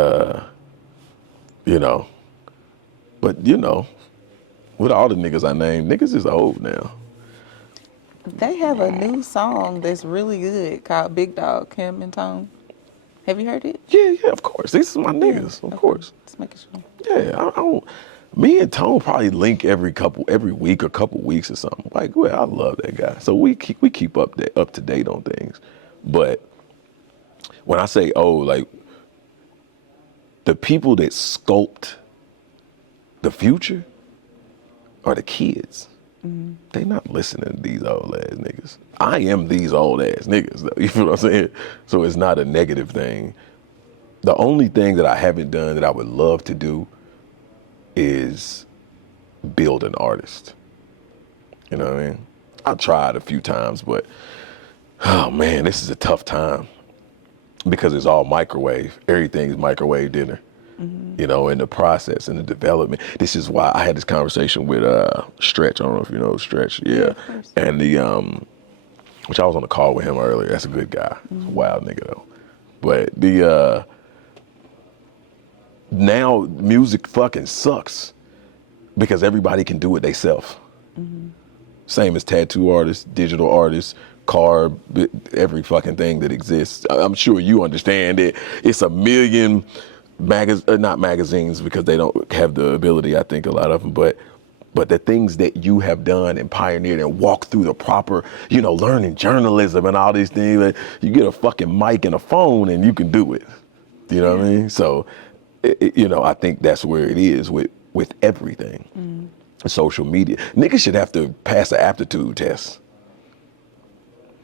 with all the niggas I named, niggas is old now. They have a new song that's really good called Big Dog, Kim and Tone. Have you heard it? Yeah, of course. These are my niggas, of course. Just making sure. Yeah, I don't. Me and Tone probably link every week or couple weeks or something. Like, well, I love that guy. So we keep up to date on things. But when I say like the people that sculpt the future are the kids. Mm-hmm. They not listening to these old ass niggas. I am these old ass niggas though. You feel what I'm saying? So it's not a negative thing. The only thing that I haven't done that I would love to do is build an artist. You know what I mean? I tried a few times, but oh man, this is a tough time because it's all microwave. Everything's microwave dinner. Mm-hmm. You know, in the process, in the development. This is why I had this conversation with Stretch. I don't know if you know Stretch. Yeah. And which I was on a call with him earlier. That's a good guy. Mm-hmm. He's a wild nigga though. But now music fucking sucks because everybody can do it themselves. Mm-hmm. Same as tattoo artists, digital artists, car, every fucking thing that exists. I'm sure you understand it. It's a million not magazines because they don't have the ability, I think, a lot of them, but the things that you have done and pioneered and walked through the proper, learning journalism and all these things, that you get a fucking mic and a phone and you can do it. You know what I mean? So, I think that's where it is with everything. Mm. Social media. Niggas should have to pass an aptitude test.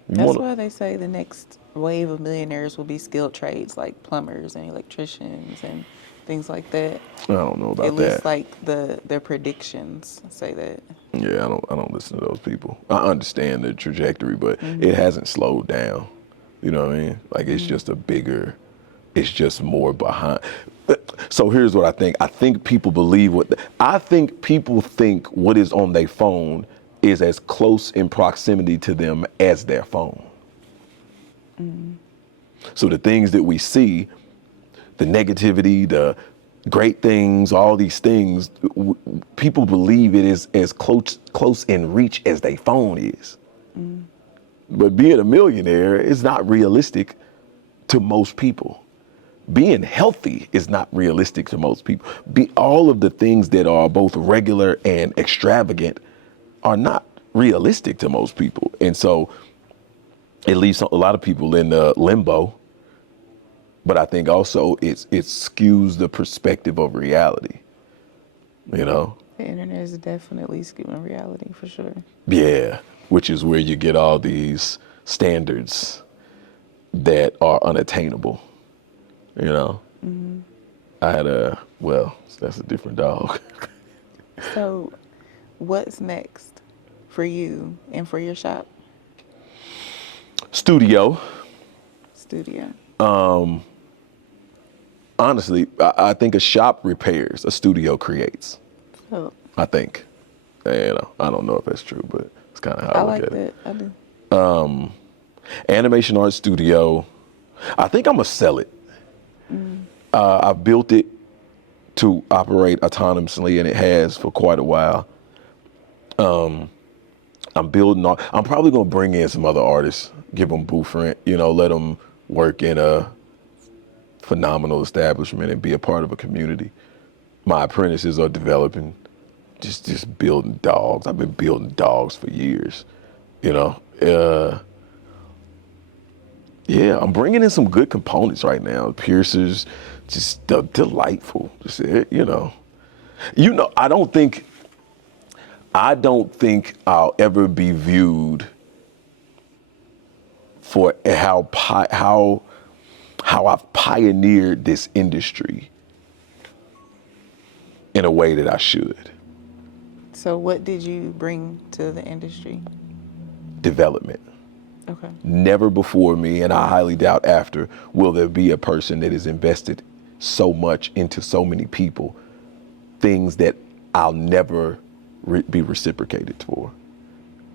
That's why they say the next wave of millionaires will be skilled trades like plumbers and electricians and things like that. I don't know about that. At least like their predictions say that. Yeah, I don't listen to those people. I understand the trajectory, but it hasn't slowed down. You know what I mean? Like it's just it's just more behind. So here's what I think. I think people think what is on their phone is as close in proximity to them as their phone. Mm. So the things that we see, the negativity, the great things, all these things, people believe it is as close in reach as their phone is. Mm. But being a millionaire is not realistic to most people. Being healthy is not realistic to most people. All of the things that are both regular and extravagant are not realistic to most people. And so it leaves a lot of people in limbo. But I think also it skews the perspective of reality, The internet is definitely skewing reality for sure. Yeah, which is where you get all these standards that are unattainable, Mm-hmm. I had that's a different dog. So, what's next for you and for your shop? Studio. Studio. Honestly, I think a shop repairs, a studio creates. Oh, I think. You know, I don't know if that's true, but it's kind of how I I look like at it. that. I do. Animation art studio. I think I'm gonna sell it. I've built it to operate autonomously, and it has for quite a while. I'm building. I'm probably gonna bring in some other artists, give them booth rent. You know, let them work in a phenomenal establishment and be a part of a community. My apprentices are developing, just building dogs. I've been building dogs for years. You know. Yeah, I'm bringing in some good components right now. Piercers, just delightful. Just you know, I don't think I'll ever be viewed for how I've pioneered this industry in a way that I should. So, what did you bring to the industry? Development. Okay. Never before me, and I highly doubt after, will there be a person that has invested so much into so many people, things that I'll never be reciprocated for.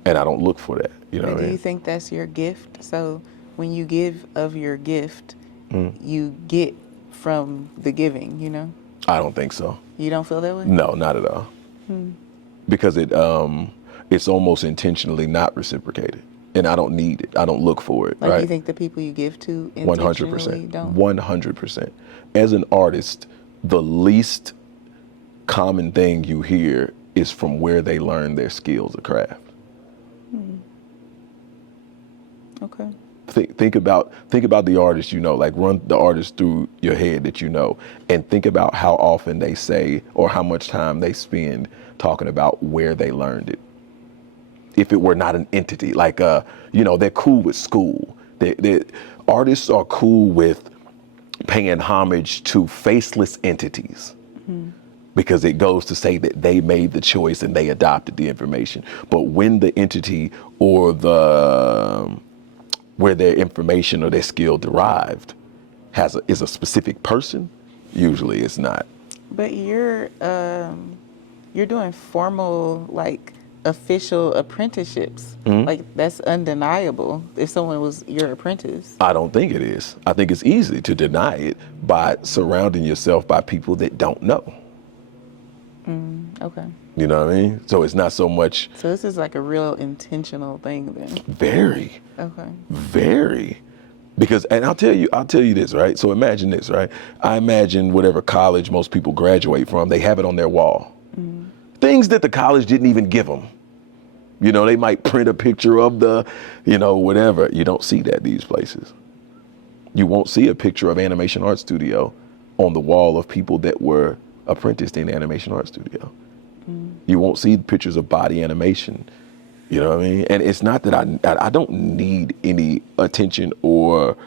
And I don't look for that. You know what I Do mean? you think that's your gift? So, when you give of your gift, you get from the giving, you know? I don't think so. You don't feel that way? No, not at all. Because it's almost intentionally not reciprocated. And I don't need it. I don't look for it. Like, right? you think the people you give to intentionally 100%. don't? 100%. As an artist, the least common thing you hear is from where they learn their skills of craft. Okay. Think about the artists you know, like run the artists through your head that you know, and think about how often they say or how much time they spend talking about where they learned it. If it were not an entity, like you know, they're cool with school. Artists are cool with paying homage to faceless entities. Because it goes to say that they made the choice and they adopted the information. But when the entity or where their information or their skill derived is a specific person, usually it's not. But you're doing formal, like, official apprenticeships. Like, that's undeniable if someone was your apprentice. I don't think it is. I think it's easy to deny it by surrounding yourself by people that don't know. Okay. You know what I mean? So it's not so much. So this is like a real intentional thing then. Very. Okay. Very. Because, and I'll tell you this, right? So imagine this, right? I imagine whatever college most people graduate from, they have it on their wall. Things that the college didn't even give them. You know, they might print a picture of the, you know, whatever. You don't see that these places. You won't see a picture of Animation Art Studio on the wall of people that were apprenticed in Animation Art Studio. You won't see pictures of body animation. You know what I mean? And it's not that I don't need any attention or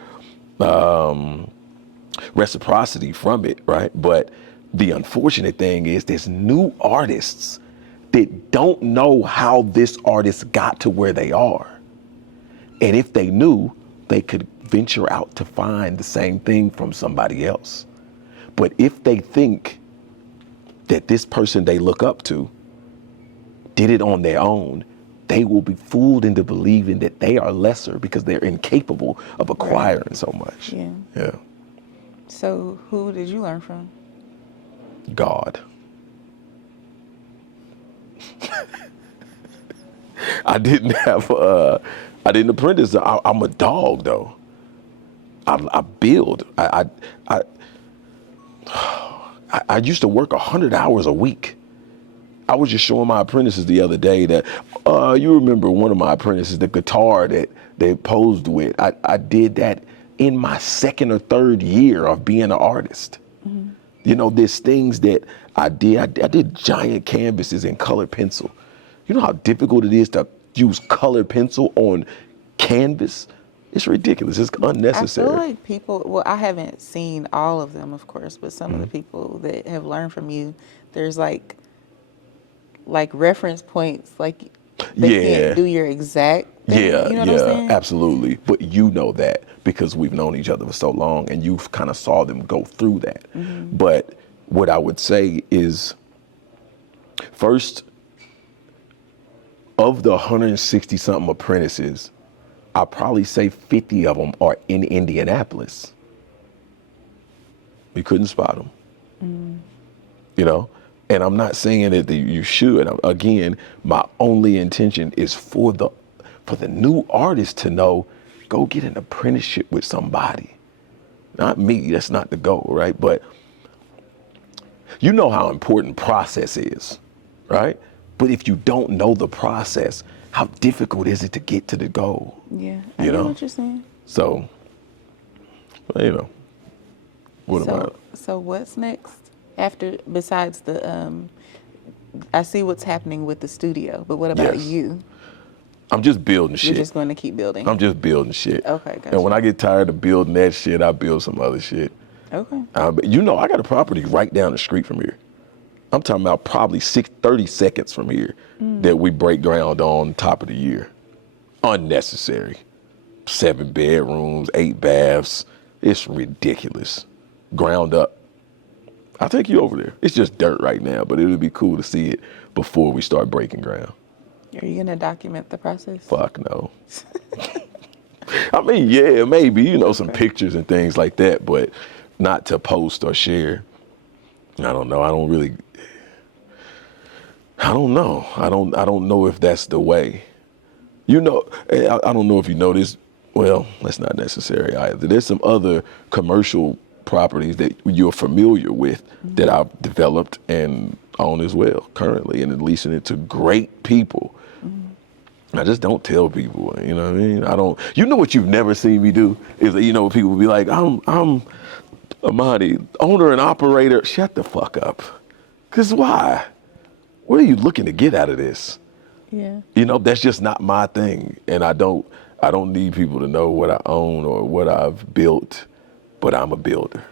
reciprocity from it, right? But the unfortunate thing is there's new artists that don't know how this artist got to where they are. And if they knew, they could venture out to find the same thing from somebody else. But if they think that this person they look up to did it on their own, they will be fooled into believing that they are lesser because they're incapable of acquiring so much. Yeah. So who did you learn from? God. I didn't apprentice. I'm a dog though. I build. I used to work 100 hours a week. I was just showing my apprentices the other day that, you remember one of my apprentices, the guitar that they posed with, I did that in my second or third year of being an artist. You know, there's things that I did. I did giant canvases in colored pencil. You know how difficult it is to use colored pencil on canvas? It's ridiculous. It's unnecessary. I feel like people, well, I haven't seen all of them, of course, but some of the people that have learned from you, there's like like reference points, like they can't do your exact thing, you know what I'm saying? Absolutely. But you know that because we've known each other for so long and you've kind of saw them go through that. But what I would say is, first, of the 160 something apprentices, I probably say 50 of them are in Indianapolis. You couldn't spot them, you know? And I'm not saying that you should. Again, my only intention is for the new artist to know, go get an apprenticeship with somebody. Not me, that's not the goal, right? But you know how important process is, right? But if you don't know the process, how difficult is it to get to the goal? Yeah, I know what you're saying. So, you know, So what's next after, besides the, I see what's happening with the studio, but what about you? I'm just building shit. You're just going to keep building? I'm just building shit. Okay, gotcha. And when I get tired of building that shit, I build some other shit. Okay. You know, I got a property right down the street from here. I'm talking about probably 30 seconds from here that we break ground on top of the year. Unnecessary. 7 bedrooms, 8 baths. It's ridiculous. Ground up. I'll take you over there. It's just dirt right now, but it would be cool to see it before we start breaking ground. Are you going to document the process? Fuck no. I mean, yeah, maybe, you know, some pictures and things like that, but not to post or share. I don't know. I don't know. I don't know if that's the way. You know, I don't know if you know this. Well, that's not necessary either. There's some other commercial properties that you're familiar with that I've developed and own as well currently, and leasing it to great people. I just don't tell people, you know what I mean? You know what you've never seen me do is, you know, people be like, I'm Amani, owner and operator. Shut the fuck up. 'Cause why? What are you looking to get out of this? Yeah. You know, that's just not my thing. And I don't need people to know what I own or what I've built, but I'm a builder.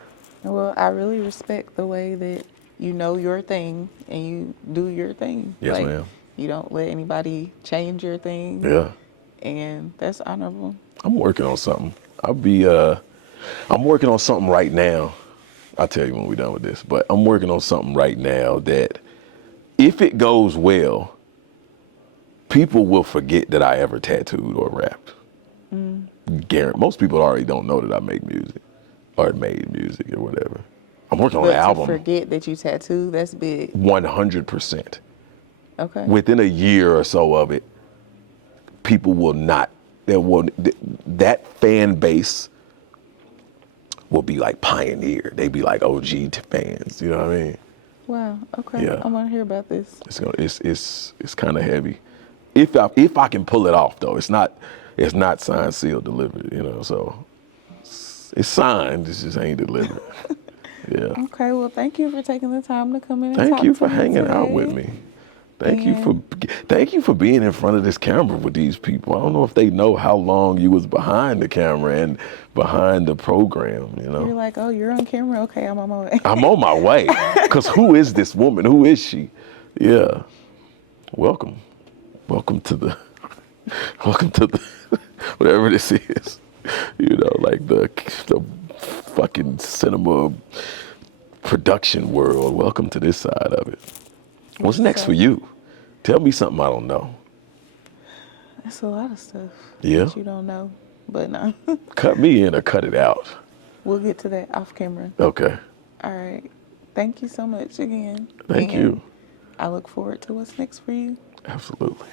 Well, I really respect the way that you know your thing and you do your thing. Yes, ma'am. You don't let anybody change your thing. Yeah. And that's honorable. I'm working on something. I'm working on something right now. I'll tell you when we're done with this, but I'm working on something right now that if it goes well, people will forget that I ever tattooed or rapped. Most people already don't know that I make music or made music or whatever. I'm working on an album. To forget that you tattoo, that's big. 100%. Okay. Within a year or so of it, people will not, that fan base will be like pioneer. They be like OG fans, you know what I mean? Wow, okay. Yeah. I want to hear about this. It's kind of heavy. If I can pull it off though, it's not signed, sealed, delivered, you know, so it's signed, it just ain't delivered. Yeah. Okay, well, thank you for taking the time to come in and talk to me. Thank you for hanging out with me. Thank you for being in front of this camera with these people. I don't know if they know how long you was behind the camera and behind the program, you know. You're like, oh, you're on camera? Okay, I'm on my way. I'm on my way. Because who is this woman? Who is she? Yeah. Welcome to the whatever this is. You know, like the fucking cinema production world. Welcome to this side of it. What's next for you? Tell me something I don't know. That's a lot of stuff. Yeah? That you don't know, but no. Cut me in or cut it out. We'll get to that off camera. Okay. All right. Thank you so much again. Thank you. I look forward to what's next for you. Absolutely.